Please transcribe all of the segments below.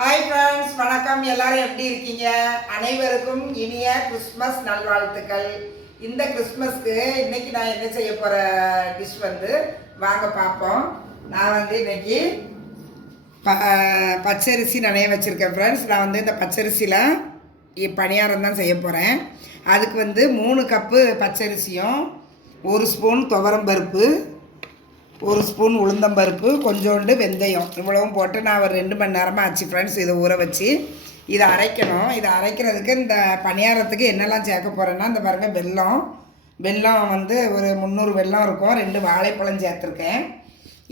Hi friends வணக்கம். எல்லாரும் எப்படி இருக்கீங்க? அனைவருக்கும் இனிய கிறிஸ்மஸ் நல்வாழ்த்துக்கள். இந்த கிறிஸ்மஸ்க்கு இன்னைக்கு நான் என்ன செய்ய போகிற டிஷ் வந்து வாங்க பார்ப்போம். நான் வந்து இன்னைக்கு ப பச்சரிசி நனைய வச்சுருக்கேன் ஃப்ரெண்ட்ஸ் நான் வந்து இந்த பச்சரிசியில் பணியாரம் தான் செய்ய போகிறேன் அதுக்கு வந்து மூணு கப்பு பச்சரிசியும் ஒரு ஸ்பூன் துவரம் பருப்பு ஒரு ஸ்பூன் உளுந்தம்பருப்பு கொஞ்சோண்டு வெந்தயம். இவ்வளவும் போட்டு நான் ஒரு ரெண்டு மணி நேரமாக ஆச்சு ஃப்ரெண்ட்ஸ் இதை ஊற வச்சு. இதை அரைக்கணும். இதை அரைக்கிறதுக்கு இந்த பணியாரத்துக்கு என்னெல்லாம் சேர்க்க போகிறேன்னா இந்த பாருங்கள் வெல்லம். வெல்லம் வந்து ஒரு முந்நூறு வெல்லம் இருக்கும். ரெண்டு வாழைப்பழம் சேர்த்துருக்கேன்.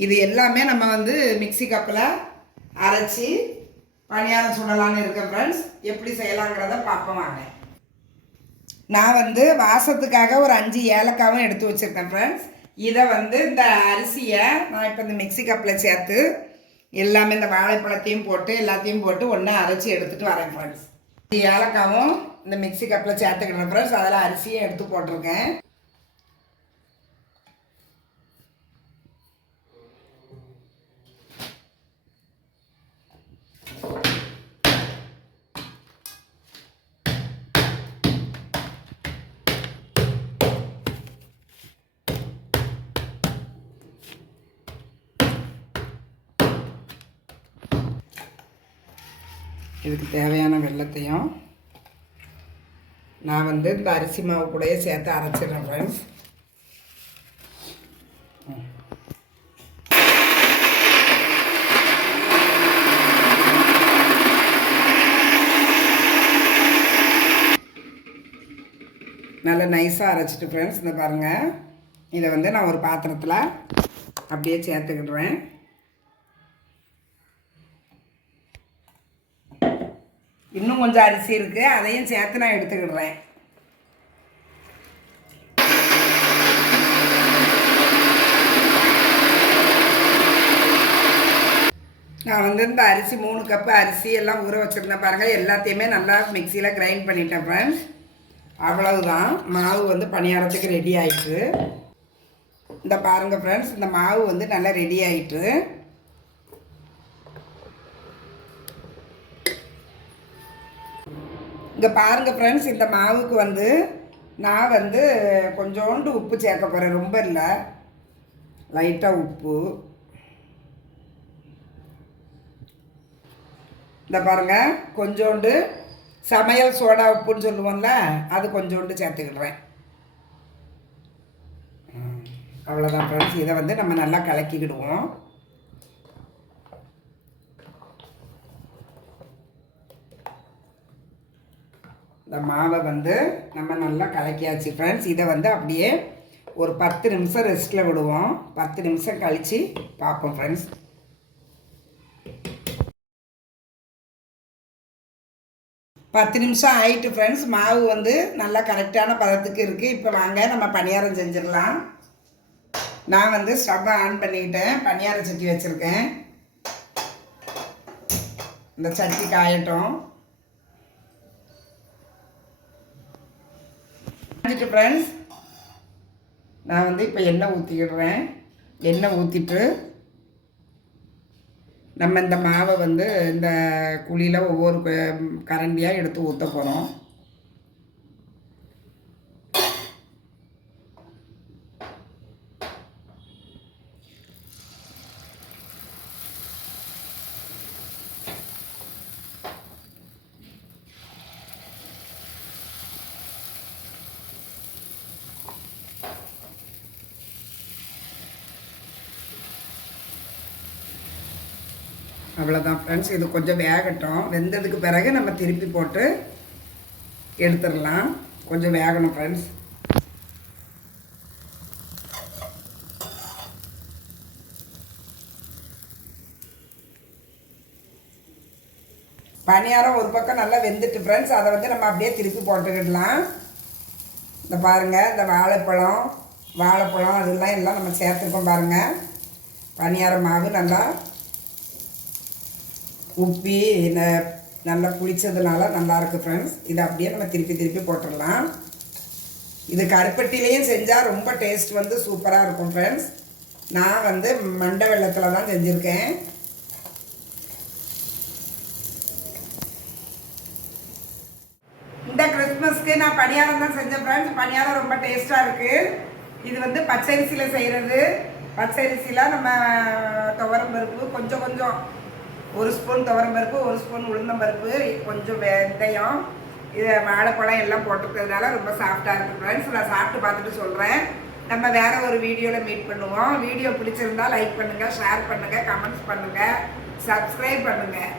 இது எல்லாமே நம்ம வந்து மிக்ஸி கப்பில் அரைச்சி பணியாரம் சுடலான்னு இருக்கேன் ஃப்ரெண்ட்ஸ் எப்படி செய்யலாங்கிறத பார்ப்போம் வாங்க. நான் வந்து வாசத்துக்காக ஒரு அஞ்சு ஏலக்காவும் எடுத்து வச்சுருக்கேன் ஃப்ரெண்ட்ஸ் இதை வந்து இந்த அரிசியை நான் இப்போ இந்த மிக்ஸி கப்பில் சேர்த்து எல்லாமே இந்த வாழைப்பழத்தையும் போட்டு எல்லாத்தையும் போட்டு ஒன்றா அரைச்சி எடுத்துகிட்டு வரேன் ஃப்ரெண்ட்ஸ் ஏலக்காவும் இந்த மிக்ஸி கப்பில் சேர்த்துக்கிறேன் ஃப்ரெண்ட்ஸ் அதில் அரிசியும் எடுத்து போட்டிருக்கேன். இதுக்கு தேவையான வெள்ளத்தையும் நான் வந்து இந்த அரிசி மாவு கூடயே சேர்த்து அரைச்சிடுறேன் ஃப்ரெண்ட்ஸ் நல்லா நைஸாக அரைச்சிட்டு ஃப்ரெண்ட்ஸ் இந்த பாருங்கள் இதை வந்து நான் ஒரு பாத்திரத்தில் அப்படியே சேர்த்துக்கிடுறேன். இன்னும் கொஞ்சம் அரிசி இருக்குது அதையும் சேர்த்து நான் எடுத்துக்கிடுறேன். நான் வந்து இந்த அரிசி மூணு கப்பு அரிசி எல்லாம் ஊற வச்சுருந்தேன் பாருங்கள் எல்லாத்தையுமே நல்லா மிக்சியில் கிரைண்ட் பண்ணிட்டேன் ஃப்ரெண்ட்ஸ் அவ்வளவுதான். மாவு வந்து பணியாரத்துக்கு ரெடி ஆயிட்டு. இந்த பாருங்கள் ஃப்ரெண்ட்ஸ் இந்த மாவு வந்து நல்லா ரெடி ஆயிட்டு. இங்கே பாருங்கள் ஃப்ரெண்ட்ஸ் இந்த மாவுக்கு வந்து நான் வந்து கொஞ்சோண்டு உப்பு சேர்க்க போகிறேன் ரொம்ப இல்லை. லைட்டாக உப்பு. இந்த பாருங்கள் கொஞ்சோண்டு சமையல் சோடா உப்புன்னு சொல்லுவோம்ல அது கொஞ்சோண்டு சேர்த்துக்கிடுறேன். அவ்வளோதான் ஃப்ரெண்ட்ஸ் இதை வந்து நம்ம நல்லா கலக்கிக்கிடுவோம். இந்த மாவை வந்து நம்ம நல்லா கலக்கியாச்சு. ஃப்ரெண்ட்ஸ் இதை வந்து அப்படியே ஒரு பத்து நிமிஷம் ரெஸ்ட்டில் விடுவோம். பத்து நிமிஷம் கழித்து பார்ப்போம் ஃப்ரெண்ட்ஸ் பத்து நிமிஷம் ஆயிட்டு ஃப்ரெண்ட்ஸ் மாவு வந்து நல்லா கரெக்டான பதத்துக்கு இருக்குது இப்போ வாங்க நம்ம பணியாரம் செஞ்சிடலாம். நான் வந்து ஸ்டவ்வை ஆன் பண்ணிக்கிட்டேன் பணியாரம் சட்டி வச்சுருக்கேன். இந்த சட்டி காயட்டும். வந்துடுச்சு ஃப்ரெண்ட்ஸ் நான் வந்து இப்போ எண்ணெய் ஊற்றிடுறேன் எண்ணெய் ஊற்றிட்டு நம்ம இந்த மாவை வந்து இந்த குழியில் ஒவ்வொரு க- கரண்டியாக எடுத்து ஊற்ற போகிறோம் அவ்வளோதான் ஃப்ரெண்ட்ஸ் இது கொஞ்சம் வேகட்டும். வெந்ததுக்கு பிறகு நம்ம திருப்பி போட்டு எடுத்துடலாம். கொஞ்சம் வேகணும் ஃப்ரெண்ட்ஸ் பணியாரம் ஒரு பக்கம் நல்லா வெந்துட்டு ஃப்ரெண்ட்ஸ் அதை வந்து நம்ம அப்படியே திருப்பி போட்டுக்கிடலாம். இந்த பாருங்கள் இந்த வாழைப்பழம் வாழைப்பழம் அதெல்லாம் எல்லாம் நம்ம சேர்த்துருக்கோம் பாருங்கள் பணியார மாவு நல்லா உப்பி நல்லா புளித்ததுனால நல்லாயிருக்கு ஃப்ரெண்ட்ஸ் இதை அப்படியே நம்ம திருப்பி திருப்பி போட்டுடலாம். இது கருப்பட்டிலையும் செஞ்சால் ரொம்ப டேஸ்ட் வந்து சூப்பராக இருக்கும் ஃப்ரெண்ட்ஸ் நான் வந்து மண்டை வெள்ளத்தில் தான் செஞ்சுருக்கேன். இந்த கிறிஸ்மஸ்க்கு நான் பணியாரம் தான் செஞ்சேன் ஃப்ரெண்ட்ஸ் பணியாரம் ரொம்ப டேஸ்ட்டாக இருக்குது இது வந்து பச்சரிசியில் செய்கிறது பச்சரிசியில் நம்ம துவரம் பருப்பு கொஞ்சம் கொஞ்சம் ஒரு ஸ்பூன் துவரம் பருப்பு ஒரு ஸ்பூன் உளுந்தம் பருப்பு கொஞ்சம் வெந்தயம் இது வாழைப்பழம் எல்லாம் போட்டுருக்கிறதுனால ரொம்ப சாஃப்டாக இருக்கும் ஃப்ரெண்ட்ஸ் நான் சாப்பிட்டு பார்த்துட்டு சொல்கிறேன் நம்ம வேறு ஒரு வீடியோவில் மீட் பண்ணுவோம். வீடியோ பிடிச்சிருந்தா லைக் பண்ணுங்கள் ஷேர் பண்ணுங்கள் கமெண்ட்ஸ் பண்ணுங்கள் சப்ஸ்கிரைப் பண்ணுங்கள்